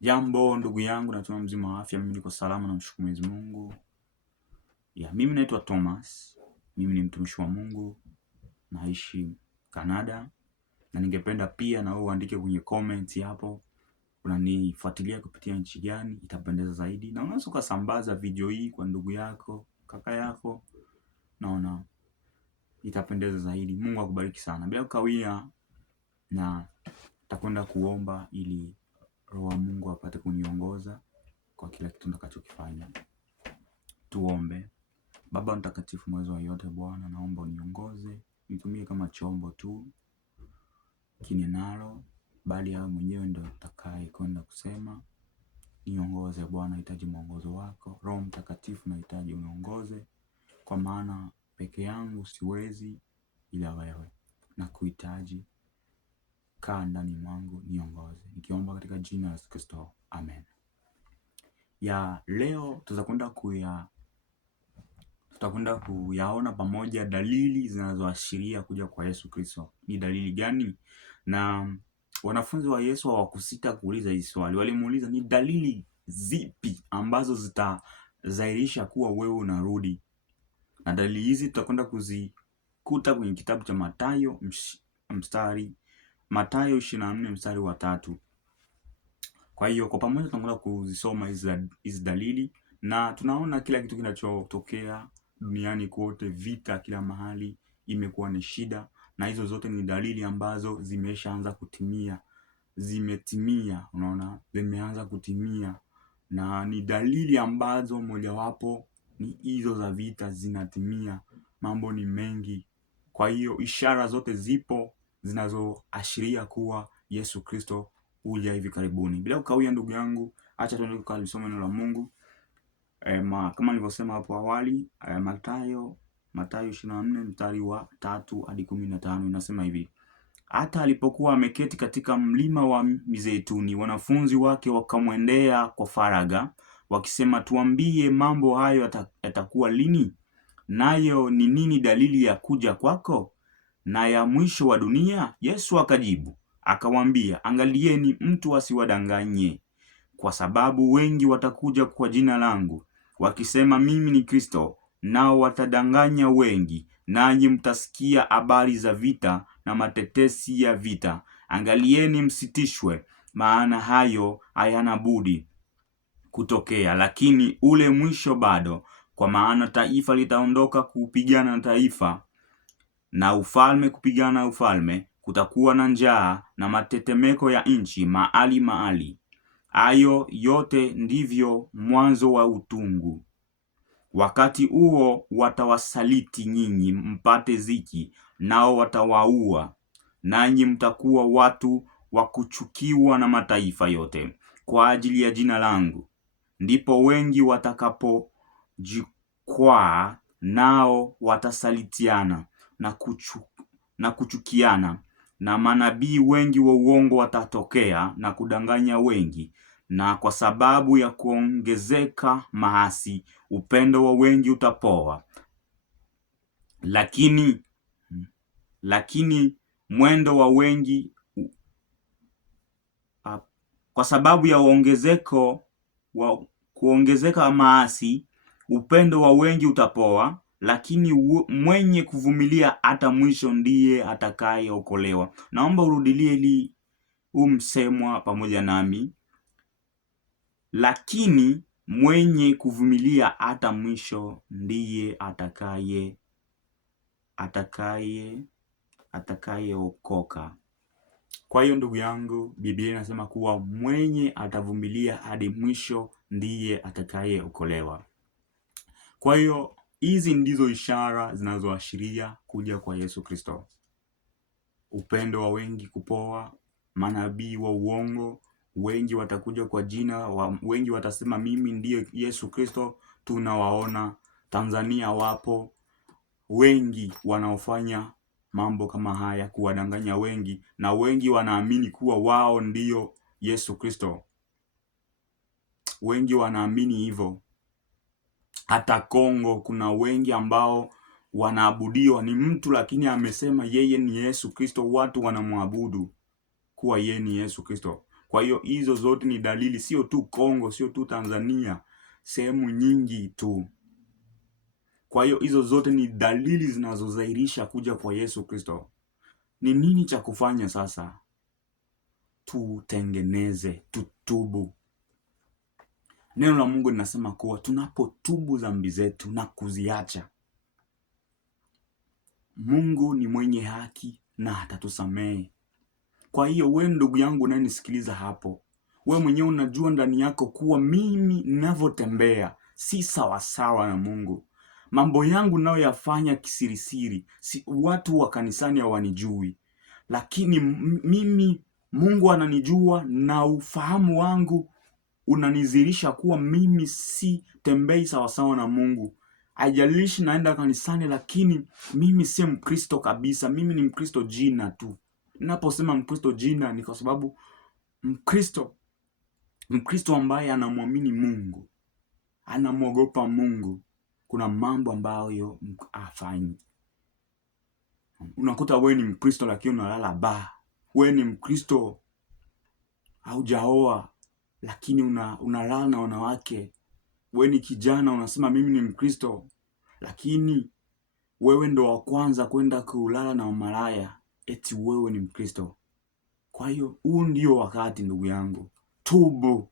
Jambo ndugu yangu, natumai mzima wa afya. Mimi niko salama na mshukuru Mwenyezi Mungu. Mimi naitwa Thomas. Mimi ni mtumishi wa Mungu, naishi Canada, na ningependa pia na wewe uandike kwenye comment hapo unanifuatilia kupitia nchi gani, itapendeza zaidi. Na unaweza kusambaza video hii kwa ndugu yako, kaka yako, naona itapendeza zaidi. Mungu akubariki sana. Bila kukawia, na takwenda kuomba ili Roho wa Mungu apate kuniongoza kwa kila kitu nitakachokifanya. Tuombe. Baba mtakatifu, mweza wa yote, Bwana, naomba uniongoze, nitumie kama chombo tu kinenalo, bali wewe mwenyewe ndio utakaye kwenda kusema. Niongoze Bwana, nahitaji mwongozo wako. Roho Mtakatifu, nahitaji uniongoze, kwa maana peke yangu siwezi, ila wewe nakuhitaji. Kaa ndani mwangu, niongoze. Nikiomba katika jina la Yesu Kristo. Amen. Leo tutakwenda kuyaona pamoja dalili zinazoashiria kuja kwa Yesu Kristo. Ni dalili gani? Na wanafunzi wa Yesu hawakusita kuuliza hili swali. Walimuuliza, ni dalili zipi ambazo zitadhihirisha kuwa wewe unarudi? Na dalili hizi tutakwenda kuzikuta kwenye kitabu cha Mathayo 24 mstari wa 3. Kwa hiyo kwa pamoja tunakwenda kuzisoma hizi dalili, na tunaona kila kitu kinachotokea duniani kote, vita kila mahali, imekuwa ni shida, na hizo zote ni dalili ambazo zimeshaanza kutimia. Zimetimia, unaona, zimeanza kutimia, na ni dalili ambazo mojawapo ni hizo za vita zinatimia. Mambo ni mengi. Kwa hiyo ishara zote zipo zinazoashiria kuwa Yesu Kristo huja hivi karibuni. Bila kukawia ndugu yangu, acha tuende kusoma neno la Mungu. Kama nilivyosema hapo awali, Mathayo 24 mstari wa 3 hadi 15 inasema hivi: hata alipokuwa ameketi katika mlima wa Mizeituni, wanafunzi wake wakamwendea kwa faragha, wakisema, tuambie, mambo hayo yatakuwa lini? Nayo ni nini dalili ya kuja kwako na ya mwisho wa dunia? Yesu akajibu akawaambia, angalieni mtu asiwadanganye, kwa sababu wengi watakuja kwa jina langu wakisema, mimi ni Kristo, nao watadanganya wengi. Nanyi mtasikia habari za vita na matetesi ya vita. Angalieni msitishwe, maana hayo hayana budi kutokea, lakini ule mwisho bado. Kwa maana taifa litaondoka kupigana na taifa, na ufalme kupigana na ufalme. Kutakuwa na njaa na matetemeko ya nchi mahali mahali. Hayo yote ndivyo mwanzo wa utungu. Wakati huo watawasaliti nyinyi mpate dhiki, nao watawaua. Nanyi mtakuwa watu wa kuchukiwa na mataifa yote kwa ajili ya jina langu. Ndipo wengi watakapojikwaa, nao watasalitiana na kuchukiana, na manabii wengi wa uongo watatokea na kudanganya wengi. Na kwa sababu ya kuongezeka maasi, upendo wa wengi utapoa. Lakini mwendo wa wengi kwa sababu ya kuongezeka maasi, upendo wa wengi utapoa, lakini mwenye kuvumilia hata mwisho ndiye atakayeokolewa. Naomba urudilie ili umsemwa pamoja nami. Lakini mwenye kuvumilia hata mwisho ndiye atakayeokoka. Kwa hiyo ndugu yangu, Biblia inasema kuwa mwenye atavumilia hadi mwisho ndiye atakayeokolewa. Kwa hiyo hizi ndizo ishara zinazoashiria kuja kwa Yesu Kristo. Upendo wa wengi kupoa, manabii wa uongo wengi watakuja kwa jina, wengi watasema mimi ndiye Yesu Kristo. Tunawaona Tanzania, wapo wengi wanaofanya mambo kama haya, kuwadanganya wengi, na wengi wanaamini kuwa wao ndio Yesu Kristo. Wengi wanaamini hivyo. Hata Kongo kuna wengi ambao wanaabudiwa ni mtu, lakini amesema yeye ni Yesu Kristo. Watu wanamwabudu kuwa yeye ni Yesu Kristo. Kwa hiyo hizo zote ni dalili, sio tu Kongo, sio tu Tanzania, sehemu nyingi tu. Kwa hiyo hizo zote ni dalili zinazodhihirisha kuja kwa Yesu Kristo. Ni nini cha kufanya sasa? Tutengeneze, tutubu. Neno la Mungu linasema kuwa tunapotubu dhambi zetu na kuziacha, Mungu ni mwenye haki na atatusamehe. Kwa hiyo wewe ndugu yangu unayenisikiliza hapo, wewe mwenyewe unajua ndani yako kuwa mimi ninavyotembea si sawasawa na Mungu. Mambo yangu ninayoyafanya kisirisiri, watu wa kanisani hawanijui, lakini mimi Mungu ananijua, na ufahamu wangu unanizirisha kuwa mimi si tembei sawasawa na Mungu. Haijalishi naenda kanisani, lakini mimi si Mkristo kabisa. Mimi ni Mkristo jina tu. Ninaposema Mkristo jina ni kwa sababu Mkristo ambaye anamwamini Mungu, anamwogopa Mungu, kuna mambo ambayo hafanyi. Unakuta wewe ni Mkristo lakini unalala baa. Wewe ni Mkristo haujaoa lakini unalala na wanawake. Wewe ni kijana unasema mimi ni Mkristo, lakini wewe ndo wa kwanza kwenda kulala na malaya, eti wewe ni Mkristo. Kwa hiyo huu ndio wakati ndugu yangu, tubu.